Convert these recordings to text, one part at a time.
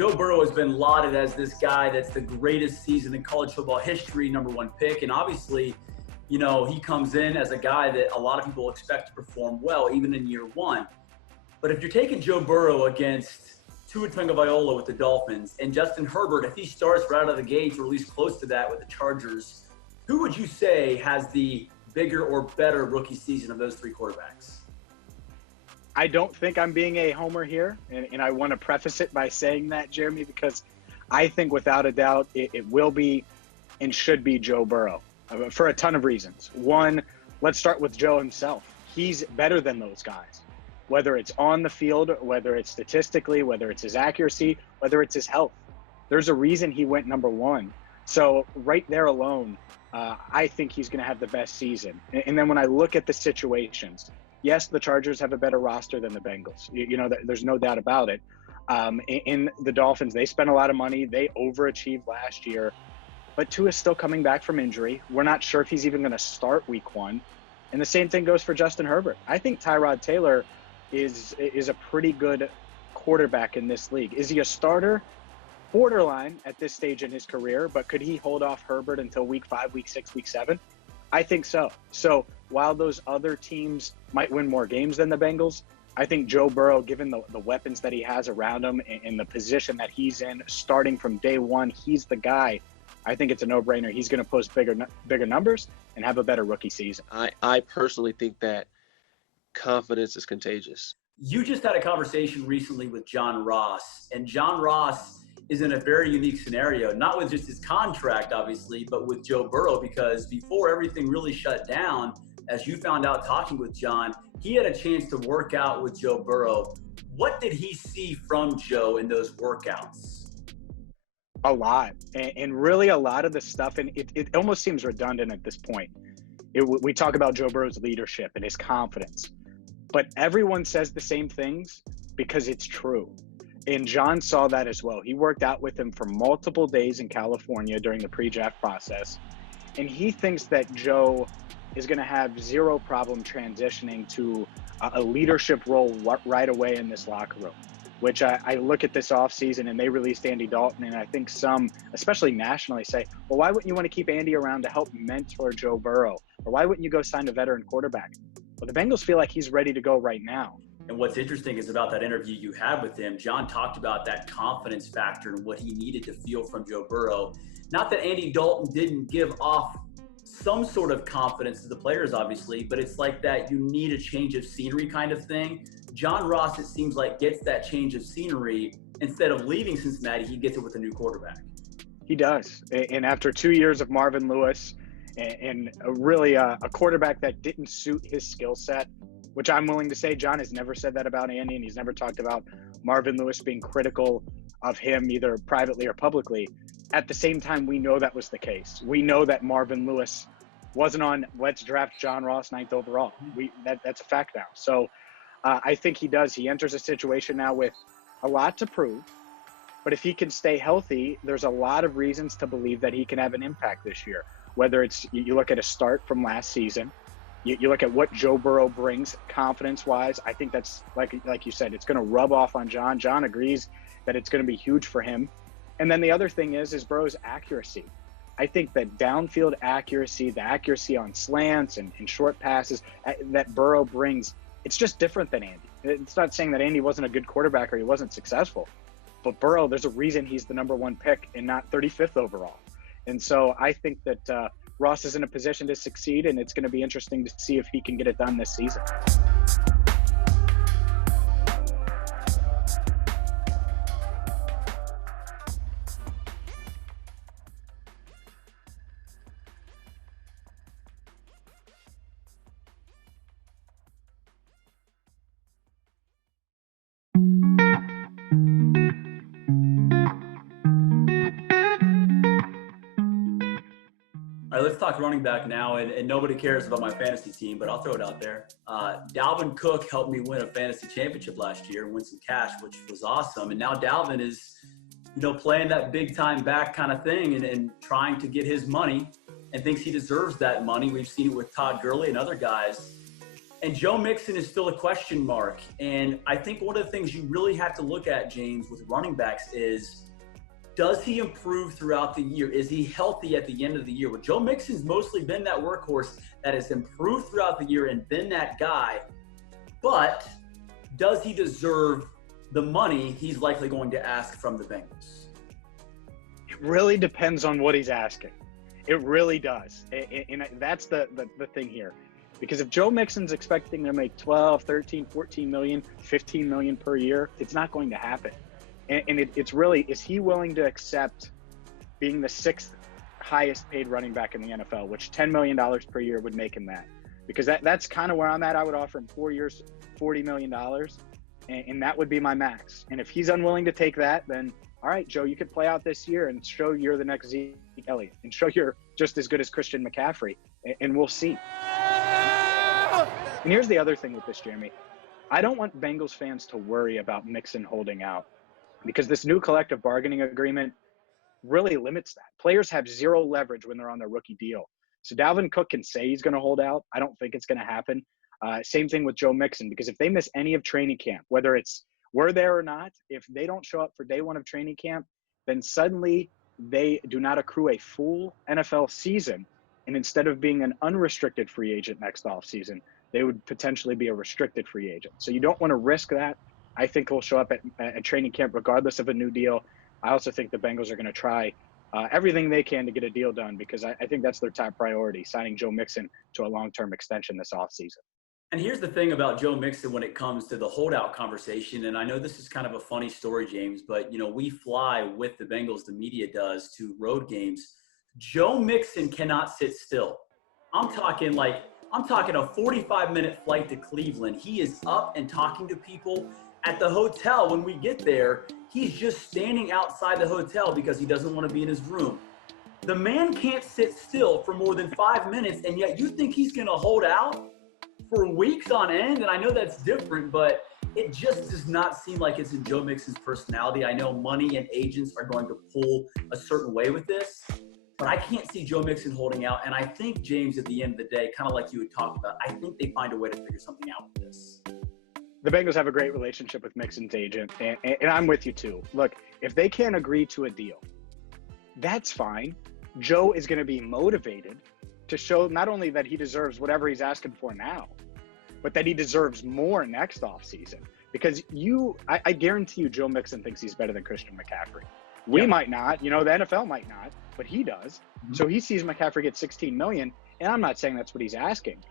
Joe Burrow has been lauded as this guy that's the greatest season in college football history, #1 pick. And obviously, he comes in as a guy that a lot of people expect to perform well, even in year one. But if you're taking Joe Burrow against Tua Tagovailoa with the Dolphins and Justin Herbert, if he starts right out of the gates or at least close to that with the Chargers, who would you say has the bigger or better rookie season of those three quarterbacks? I don't think I'm being a homer here, and I want to preface it by saying that, Jeremy, because I think without a doubt it will be and should be Joe Burrow for a ton of reasons. One, let's start with Joe himself. He's better than those guys, whether it's on the field, whether it's statistically, whether it's his accuracy, whether it's his health. There's a reason he went #1. So right there alone, I think he's going to have the best season. And then when I look at the situations, yes, the Chargers have a better roster than the Bengals. There's no doubt about it. In the Dolphins, they spent a lot of money. They overachieved last year. But Tua is still coming back from injury. We're not sure if he's even going to start week 1. And the same thing goes for Justin Herbert. I think Tyrod Taylor is a pretty good quarterback in this league. Is he a starter? Borderline at this stage in his career, but could he hold off Herbert until week 5, week 6, week 7? I think so. So while those other teams might win more games than the Bengals, I think Joe Burrow, given the weapons that he has around him and the position that he's in, starting from day one, he's the guy. I think it's a no-brainer. He's going to post bigger numbers and have a better rookie season. I personally think that confidence is contagious. You just had a conversation recently with John Ross, and John Ross is in a very unique scenario, not with just his contract, obviously, but with Joe Burrow, because before everything really shut down, as you found out talking with John, he had a chance to work out with Joe Burrow. What did he see from Joe in those workouts? A lot. And really a lot of the stuff, and it almost seems redundant at this point. We talk about Joe Burrow's leadership and his confidence, but everyone says the same things because it's true. And John saw that as well. He worked out with him for multiple days in California during the pre-draft process. And he thinks that Joe is going to have zero problem transitioning to a leadership role right away in this locker room, which I look at this offseason and they released Andy Dalton. And I think some, especially nationally, say, well, why wouldn't you want to keep Andy around to help mentor Joe Burrow? Or why wouldn't you go sign a veteran quarterback? Well, the Bengals feel like he's ready to go right now. And what's interesting is about that interview you had with him, John talked about that confidence factor and what he needed to feel from Joe Burrow. Not that Andy Dalton didn't give off some sort of confidence to the players, obviously, but it's like that you need a change of scenery kind of thing. John Ross, it seems like, gets that change of scenery. Instead of leaving Cincinnati, he gets it with a new quarterback. He does. And after 2 years of Marvin Lewis and really a quarterback that didn't suit his skill set, which I'm willing to say John has never said that about Andy, and he's never talked about Marvin Lewis being critical of him either privately or publicly. At the same time, we know that was the case. We know that Marvin Lewis wasn't on let's draft John Ross 9th overall. That's a fact now. So I think he does. He enters a situation now with a lot to prove. But if he can stay healthy, there's a lot of reasons to believe that he can have an impact this year. Whether it's you look at a start from last season, you look at what Joe Burrow brings confidence-wise. I think that's, like you said, it's going to rub off on John. John agrees that it's going to be huge for him. And then the other thing is Burrow's accuracy. I think that downfield accuracy, the accuracy on slants and short passes that Burrow brings, it's just different than Andy. It's not saying that Andy wasn't a good quarterback or he wasn't successful. But Burrow, there's a reason he's the #1 pick and not 35th overall. And so I think that Ross is in a position to succeed, and it's going to be interesting to see if he can get it done this season. All right, let's talk running back now, and nobody cares about my fantasy team, but I'll throw it out there. Dalvin Cook helped me win a fantasy championship last year and win some cash, which was awesome. And now Dalvin is, playing that big time back kind of thing and trying to get his money and thinks he deserves that money. We've seen it with Todd Gurley and other guys. And Joe Mixon is still a question mark. And I think one of the things you really have to look at, James, with running backs is, does he improve throughout the year? Is he healthy at the end of the year? Well, Joe Mixon's mostly been that workhorse that has improved throughout the year and been that guy. But does he deserve the money he's likely going to ask from the Bengals? It really depends on what he's asking. It really does. And that's the thing here. Because if Joe Mixon's expecting to make 12, 13, 14 million, 15 million per year, it's not going to happen. And it's really, is he willing to accept being the 6th highest paid running back in the NFL, which $10 million per year would make him that? Because that's kind of where I'm at. I would offer him 4 years, $40 million, and that would be my max. And if he's unwilling to take that, then all right, Joe, you could play out this year and show you're the next Zeke Elliott and show you're just as good as Christian McCaffrey, and we'll see. And here's the other thing with this, Jeremy. I don't want Bengals fans to worry about Mixon holding out, because this new collective bargaining agreement really limits that. Players have zero leverage when they're on their rookie deal. So Dalvin Cook can say he's going to hold out. I don't think it's going to happen. Same thing with Joe Mixon, because if they miss any of training camp, whether it's we're there or not, if they don't show up for day one of training camp, then suddenly they do not accrue a full NFL season. And instead of being an unrestricted free agent next offseason, they would potentially be a restricted free agent. So you don't want to risk that. I think he'll show up at training camp regardless of a new deal. I also think the Bengals are going to try everything they can to get a deal done, because I think that's their top priority, signing Joe Mixon to a long-term extension this offseason. And here's the thing about Joe Mixon when it comes to the holdout conversation, and I know this is kind of a funny story, James, but, we fly with the Bengals, the media does, to road games. Joe Mixon cannot sit still. I'm talking a 45-minute flight to Cleveland. He is up and talking to people. At the hotel, when we get there, he's just standing outside the hotel because he doesn't want to be in his room. The man can't sit still for more than 5 minutes, and yet you think he's going to hold out for weeks on end? And I know that's different, but it just does not seem like it's in Joe Mixon's personality. I know money and agents are going to pull a certain way with this, but I can't see Joe Mixon holding out. And I think, James, at the end of the day, kind of like you had talked about, I think they find a way to figure something out with this. The Bengals have a great relationship with Mixon's agent, and I'm with you too. Look, if they can't agree to a deal, that's fine. Joe is going to be motivated to show not only that he deserves whatever he's asking for now, but that he deserves more next offseason. Because I guarantee you Joe Mixon thinks he's better than Christian McCaffrey. We might not, the NFL might not, but he does. Mm-hmm. So he sees McCaffrey get $16 million, and I'm not saying that's what he's asking.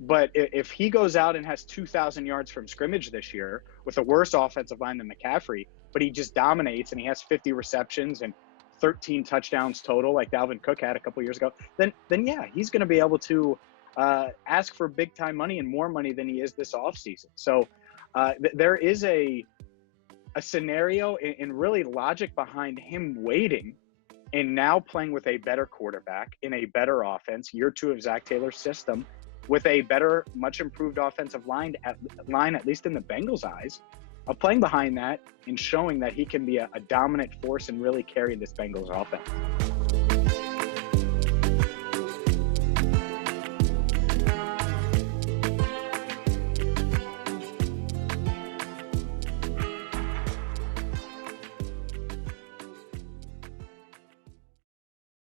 But if he goes out and has 2,000 yards from scrimmage this year with a worse offensive line than McCaffrey, but he just dominates and he has 50 receptions and 13 touchdowns total like Dalvin Cook had a couple years ago, then yeah, he's going to be able to ask for big-time money and more money than he is this offseason. So there is a scenario and really logic behind him waiting and now playing with a better quarterback in a better offense, year 2 of Zach Taylor's system, with a better, much improved offensive line, at least in the Bengals' eyes, of playing behind that and showing that he can be a dominant force and really carry this Bengals offense.